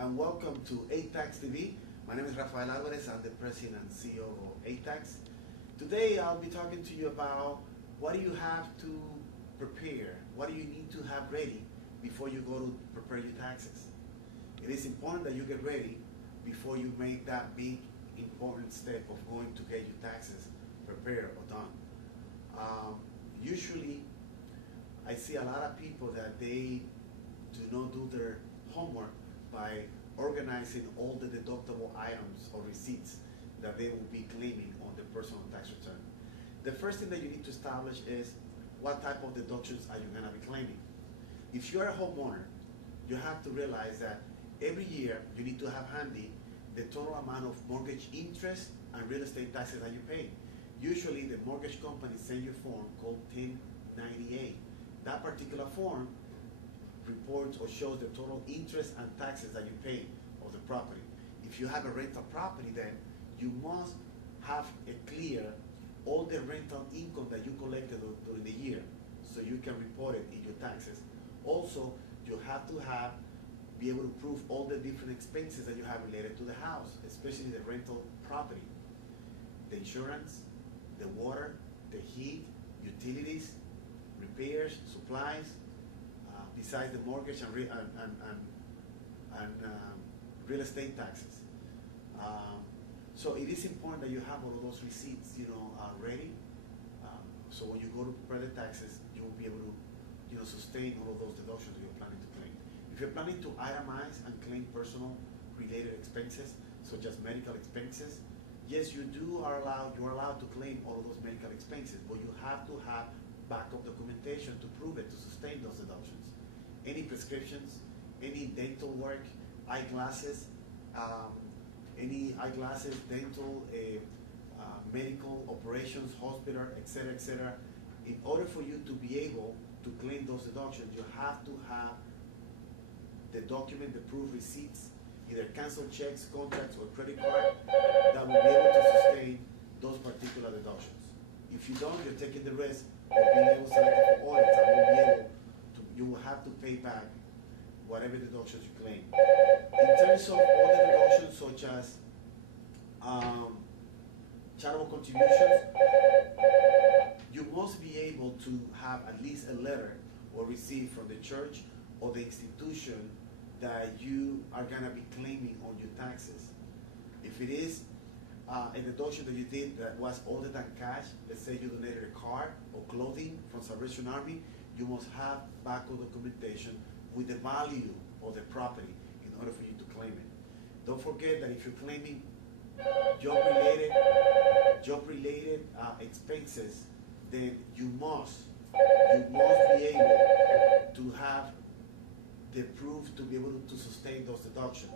and welcome to ATAX TV. My name is Rafael Alvarez. I'm the President and CEO of ATAX. Today I'll be talking to you about what do you have to prepare, what do you need to have ready before you go to prepare your taxes. It is important that you get ready before you make that big important step of going to get your taxes prepared or done. Usually I see a lot of people that they do not do their homework by organizing all the deductible items or receipts that they will be claiming on the personal tax return. The first thing that you need to establish is what type of deductions are you going to be claiming. If you're a homeowner, you have to realize that every year you need to have handy the total amount of mortgage interest and real estate taxes that you pay. Usually the mortgage company sends you a form called 1098. That particular form reports or shows the total interest and taxes that you pay of the property. If you have a rental property, then you must have it clear all the rental income that you collected during the year so you can report it in your taxes. Also, you have to be able to prove all the different expenses that you have related to the house, especially the rental property. The insurance, the water, the heat, utilities, repairs, supplies, besides the mortgage and real estate taxes. So it is important that you have all of those receipts, ready. So when you go to prepare the taxes, you will be able to, sustain all of those deductions that you're planning to claim. If you're planning to itemize and claim personal related expenses, such as medical expenses, yes, you are allowed to claim all of those medical expenses, but you have to have backup documentation to prove it, to sustain those deductions. Any prescriptions, any dental work, eyeglasses, dental, medical operations, hospital, etc. In order for you to be able to claim those deductions, you have to have the document, the proof receipts, either canceled checks, contracts, or credit card that will be able to sustain those particular deductions. If you don't, you're taking the risk of being able to select for audits and won't be able to, you will have to pay back whatever deductions you claim. In terms of other deductions such as charitable contributions, you must be able to have at least a letter or receipt from the church or the institution that you are going to be claiming on your taxes. If it is a deduction that you did that was other than cash, let's say you donated a car or clothing from Salvation Army, you must have backup documentation with the value of the property in order for you to claim it. Don't forget that if you're claiming job-related expenses, then you must be able to have the proof to be able to sustain those deductions.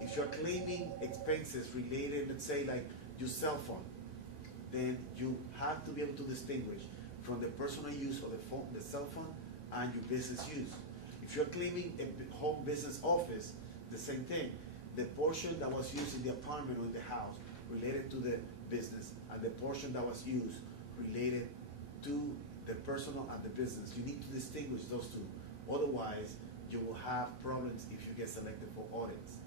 If you're claiming expenses related, let's say like your cell phone, then you have to be able to distinguish from the personal use of the cell phone and your business use. If you're claiming a home business office, the same thing. The portion that was used in the apartment or in the house related to the business, and the portion that was used related to the personal and the business. You need to distinguish those two. Otherwise, you will have problems if you get selected for audits.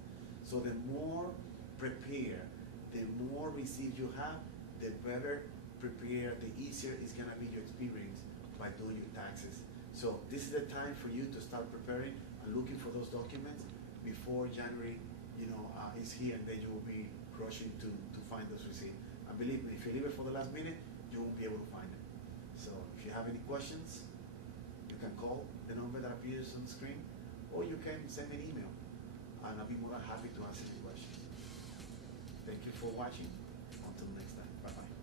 So the more prepared, the more receipts you have, the better prepared, the easier it's gonna be your experience by doing your taxes. So this is the time for you to start preparing and looking for those documents before January, is here, and then you will be rushing to find those receipts. And believe me, if you leave it for the last minute, you won't be able to find it. So if you have any questions, you can call the number that appears on the screen, or you can send me an email, and I'll be more than happy to answer your questions. Thank you for watching. Until next time. Bye-bye.